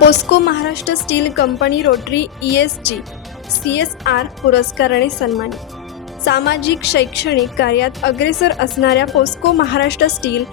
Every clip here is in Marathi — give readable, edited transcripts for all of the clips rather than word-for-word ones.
POCSO Maharashtra steel company rotary ESG CSR पुरस्काराने सन्मानित। सामाजिक शैक्षणिक कार्यात अग्रेसर असणाऱ्या पोस्को महाराष्ट्र स्टील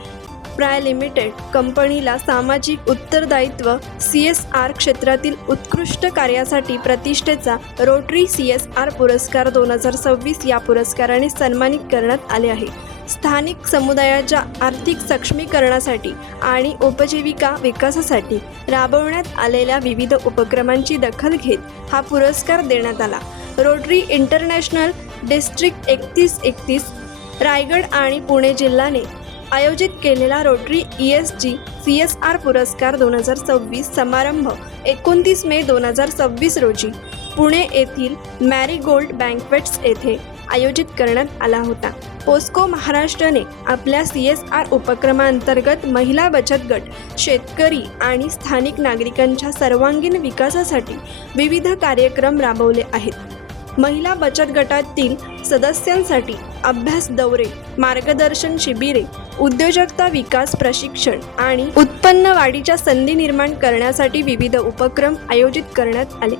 प्राय लिमिटेड कंपनीला सामाजिक उत्तरदायित्व CSR क्षेत्रातील उत्कृष्ट कार्यासाठी प्रतिष्ठेचा रोटरी CSR पुरस्कार 2026 या पुरस्काराने सन्मानित करण्यात आले आहे। स्थानिक समुदायाच्या आर्थिक सक्षमीकरणासाठी आणि उपजीविका विकासासाठी राबवण्यात आलेल्या विविध उपक्रमांची दखल घेत हा पुरस्कार देण्यात आला। रोटरी इंटरनॅशनल डिस्ट्रिक्ट 3131 रायगड आणि पुणे जिल्ह्याने आयोजित केलेला रोटरी ESG CSR पुरस्कार 2026 समारंभ 29 मे 2026 रोजी पुणे येथील मॅरीगोल्ड बँक्वेट्स येथे आयोजित करण्यात आला होता। पोस्को महाराष्ट्राने आपल्या CSR उपक्रमांतर्गत महिला बचत गट, शेतकरी आणि स्थानिक नागरिकांच्या सर्वांगीण विकासासाठी विविध कार्यक्रम राबवले आहेत। महिला बचत गटातील सदस्यांसाठी अभ्यास दौरे, मार्गदर्शन शिबिरे, उद्योजकता विकास प्रशिक्षण आणि उत्पन्न वाढीच्या संधी निर्माण करण्यासाठी विविध उपक्रम आयोजित करण्यात आले।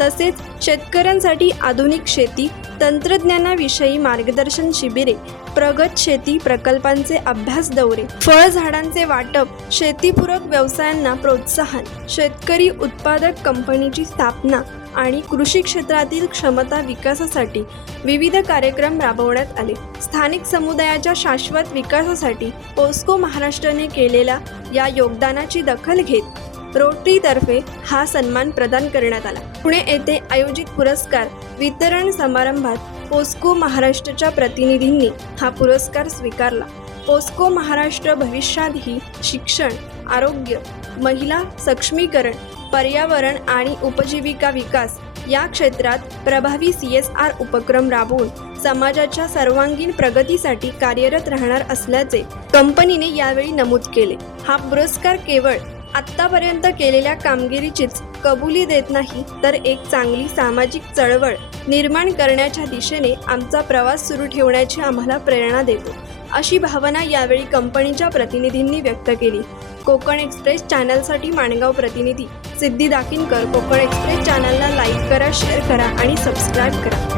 तसेच शेतकऱ्यांसाठी आधुनिक शेती तंत्रज्ञानाविषयी मार्गदर्शन शिबिरे, प्रगत शेती प्रकल्पांचे अभ्यास दौरे, फळझाडांचे वाटप, शेतीपूरक व्यवसायांना प्रोत्साहन, शेतकरी उत्पादक कंपनीची स्थापना आणि कृषी क्षेत्रातील क्षमता विकासासाठी विविध कार्यक्रम राबवण्यात आले। स्थानिक समुदायाच्या शाश्वत विकासासाठी पोस्को महाराष्ट्राने केलेल्या या योगदानाची दखल घेत रोटरीतर्फे हा सन्मान प्रदान करण्यात आला। पुणे येथे आयोजित पुरस्कार वितरण समारंभात पोस्को महाराष्ट्राच्या प्रतिनिधींनी हा पुरस्कार स्वीकारला। पोस्को महाराष्ट्र भविष्यातही शिक्षण, आरोग्य, महिला सक्षमीकरण, पर्यावरण आणि उपजीविका विकास या क्षेत्रात प्रभावी CSR उपक्रम राबवून समाजाच्या सर्वांगीण प्रगतीसाठी कार्यरत राहणार असल्याचे कंपनीने यावेळी नमूद केले। हा पुरस्कार केवळ आत्तापर्यंत केलेल्या कामगिरीचीच कबुली देत नाही, तर एक चांगली सामाजिक चळवळ निर्माण करण्याच्या दिशेने आमचा प्रवास सुरू ठेवण्याची आम्हाला प्रेरणा देतो, अशी भावना यावेळी कंपनीच्या प्रतिनिधींनी व्यक्त केली। कोकण एक्सप्रेस चॅनलसाठी माणगाव प्रतिनिधी सिद्धी दाकिनकर। कोकण एक्सप्रेस चॅनलला लाईक करा, शेअर करा आणि सबस्क्राईब करा।